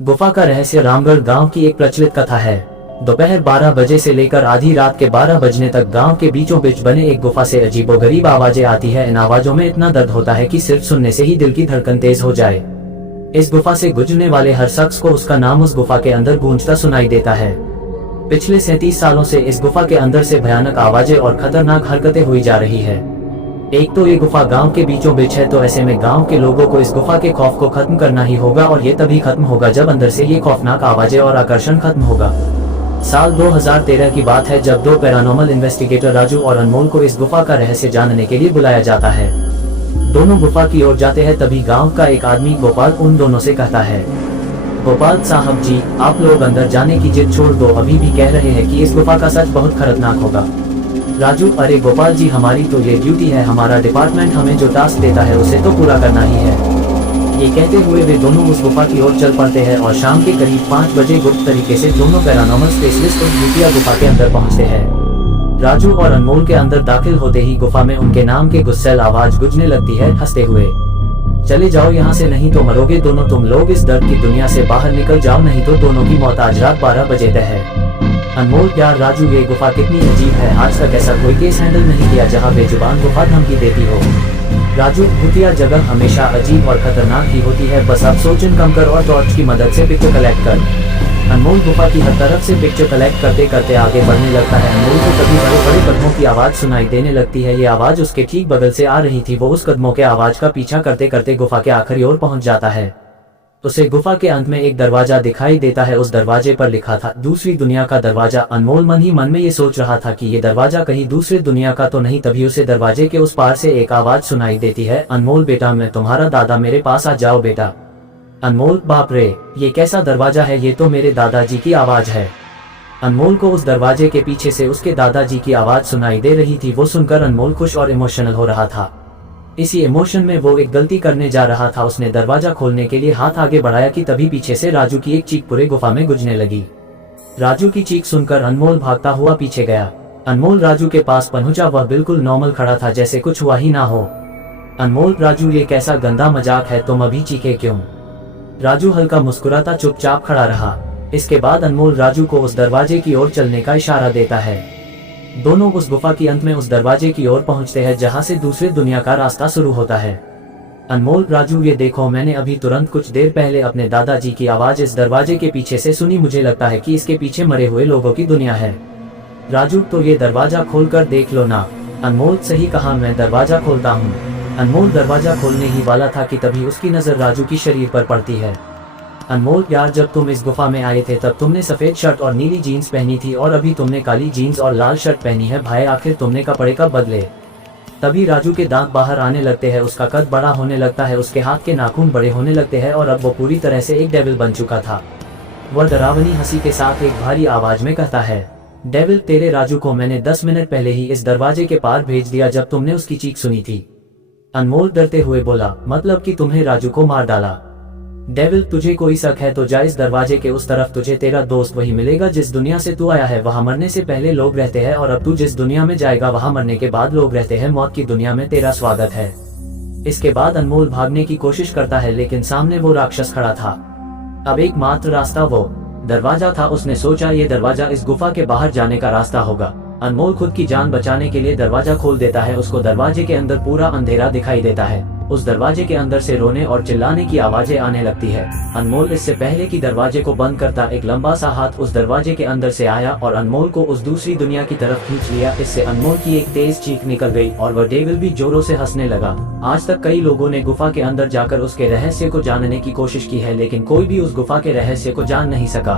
गुफा का रहस्य। रामगढ़ गांव की एक प्रचलित कथा है। दोपहर 12 बजे से लेकर आधी रात के 12 बजने तक गांव के बीचों बीच बने एक गुफा से अजीबोगरीब आवाजें आती है। इन आवाजों में इतना दर्द होता है कि सिर्फ सुनने से ही दिल की धड़कन तेज हो जाए। इस गुफा से गुजरने वाले हर शख्स को उसका नाम उस गुफा के अंदर गूंजता सुनाई देता है। पिछले 37 सालों से इस गुफा के अंदर से भयानक आवाजें और खतरनाक हरकतें हुई जा रही है। एक तो ये गुफा गांव के बीचों बीच है, तो ऐसे में गांव के लोगों को इस गुफा के खौफ को खत्म करना ही होगा, और ये तभी खत्म होगा जब अंदर से ये खौफनाक आवाजें और आकर्षण खत्म होगा। साल 2013 की बात है, जब दो पैरानॉर्मल इन्वेस्टिगेटर राजू और अनमोल को इस गुफा का रहस्य जानने के लिए बुलाया जाता है। दोनों गुफा की ओर जाते हैं, तभी गाँव का एक आदमी गोपाल उन दोनों से कहता है, गोपाल साहब जी, आप लोग अंदर जाने की जिद छोड़ दो, अभी भी कह रहे हैं कि इस गुफा का सच बहुत खतरनाक होगा। राजू, अरे गोपाल जी, हमारी तो ये ड्यूटी है, हमारा डिपार्टमेंट हमें जो टास्क देता है उसे तो पूरा करना ही है। ये कहते हुए वे दोनों उस गुफा की ओर चल पड़ते हैं और शाम के करीब 5 बजे गुप्त तरीके से दोनों पैरानॉर्मल स्पेशलिस्ट उस भूतिया गुफा के अंदर पहुंचते हैं। राजू और अनमोल के अंदर दाखिल होते ही गुफा में उनके नाम के गुस्सैल आवाज गूंजने लगती है, हंसते हुए, चले जाओ यहाँ से, नहीं तो मरोगे दोनों तुम लोग। इस दर्द की दुनिया से बाहर निकल जाओ, नहीं तो दोनों की मौत आज रात 12 बजे तय है। अनमोल, यार राजू, ये गुफा कितनी अजीब है, आज तक ऐसा कोई केस हैंडल नहीं किया जहाँ बेजुबान गुफा धमकी देती हो। राजू, भूतिया जगह हमेशा अजीब और खतरनाक ही होती है, बस अब सोचन कम कर और टॉर्च की मदद से पिक्चर कलेक्ट कर। अनमोल गुफा की हर तरफ से पिक्चर कलेक्ट करते करते आगे बढ़ने लगता है। अनमोल को कभी बड़े बड़े कदमों की आवाज सुनाई देने लगती है। ये आवाज उसके ठीक बगल से आ रही थी। वो उस कदमों के आवाज का पीछा करते करते गुफा के आखिरी ओर पहुंच जाता है। उसे गुफा के अंत में एक दरवाजा दिखाई देता है। उस दरवाजे पर लिखा था दूसरी दुनिया का दरवाजा। अनमोल मन ही मन में ये सोच रहा था कि ये दरवाजा कहीं दूसरी दुनिया का तो नहीं, तभी उसे दरवाजे के उस पार से एक आवाज सुनाई देती है, अनमोल बेटा, मैं तुम्हारा दादा, मेरे पास आ जाओ बेटा। अनमोल, बाप रे, ये कैसा दरवाजा है, ये तो मेरे दादाजी की आवाज है। अनमोल को उस दरवाजे के पीछे से उसके दादाजी की आवाज सुनाई दे रही थी। वो सुनकर अनमोल खुश और इमोशनल हो रहा था। इसी इमोशन में वो एक गलती करने जा रहा था। उसने दरवाजा खोलने के लिए हाथ आगे बढ़ाया कि तभी पीछे से राजू की एक चीख पूरे गुफा में गूंजने लगी। राजू की चीख सुनकर अनमोल भागता हुआ पीछे गया। अनमोल राजू के पास पहुंचा। वह बिल्कुल नॉर्मल खड़ा था, जैसे कुछ हुआ ही ना हो। अनमोल, राजू, ये कैसा गंदा मजाक है, तुम अभी चीखे क्यों? राजू हल्का मुस्कुराता चुपचाप खड़ा रहा। इसके बाद अनमोल राजू को उस दरवाजे की ओर चलने का इशारा देता है। दोनों उस गुफा के अंत में उस दरवाजे की ओर पहुंचते हैं जहां से दूसरे दुनिया का रास्ता शुरू होता है। अनमोल, राजू, ये देखो, मैंने अभी तुरंत कुछ देर पहले अपने दादाजी की आवाज इस दरवाजे के पीछे से सुनी। मुझे लगता है कि इसके पीछे मरे हुए लोगों की दुनिया है। राजू, तो ये दरवाजा खोलकर देख लो ना। अनमोल, सही कहा, मैं दरवाजा खोलता हूँ। अनमोल दरवाजा खोलने ही वाला था कि तभी उसकी नजर राजू की शरीर पर पड़ती है। अनमोल, यार, जब तुम इस गुफा में आए थे तब तुमने सफेद शर्ट और नीली जीन्स पहनी थी, और अभी तुमने काली जीन्स और लाल शर्ट पहनी है। भाई, आखिर तुमने कपड़े कब बदले? तभी राजू के दांत बाहर आने लगते हैं, उसका कद बड़ा होने लगता है, उसके हाथ के नाखून बड़े होने लगते हैं, और अब वो पूरी तरह से एक डेविल बन चुका था। वह डरावनी हंसी के साथ एक भारी आवाज में कहता है, डेविल, तेरे राजू को मैंने 10 मिनट पहले ही इस दरवाजे के पार भेज दिया जब तुमने उसकी चीख सुनी थी। अनमोल डरते हुए बोला, मतलब कि तुमने राजू को मार डाला? डेविल, तुझे कोई शक है तो जा इस दरवाजे के उस तरफ, तुझे तेरा दोस्त वही मिलेगा जिस दुनिया से तू आया है। वहाँ मरने से पहले लोग रहते हैं, और अब तू जिस दुनिया में जाएगा वहाँ मरने के बाद लोग रहते हैं। मौत की दुनिया में तेरा स्वागत है। इसके बाद अनमोल भागने की कोशिश करता है, लेकिन सामने वो राक्षस खड़ा था। अब एकमात्र रास्ता वो दरवाजा था। उसने सोचा ये दरवाजा इस गुफा के बाहर जाने का रास्ता होगा। अनमोल खुद की जान बचाने के लिए दरवाजा खोल देता है। उसको दरवाजे के अंदर पूरा अंधेरा दिखाई देता है। उस दरवाजे के अंदर से रोने और चिल्लाने की आवाजें आने लगती है। अनमोल इससे पहले कि दरवाजे को बंद करता, एक लंबा सा हाथ उस दरवाजे के अंदर से आया और अनमोल को उस दूसरी दुनिया की तरफ खींच लिया। इससे अनमोल की एक तेज चीख निकल गई और वह डेविल भी जोरों से हंसने लगा। आज तक कई लोगों ने गुफा के अंदर जाकर उसके रहस्य को जानने की कोशिश की है, लेकिन कोई भी उस गुफा के रहस्य को जान नहीं सका।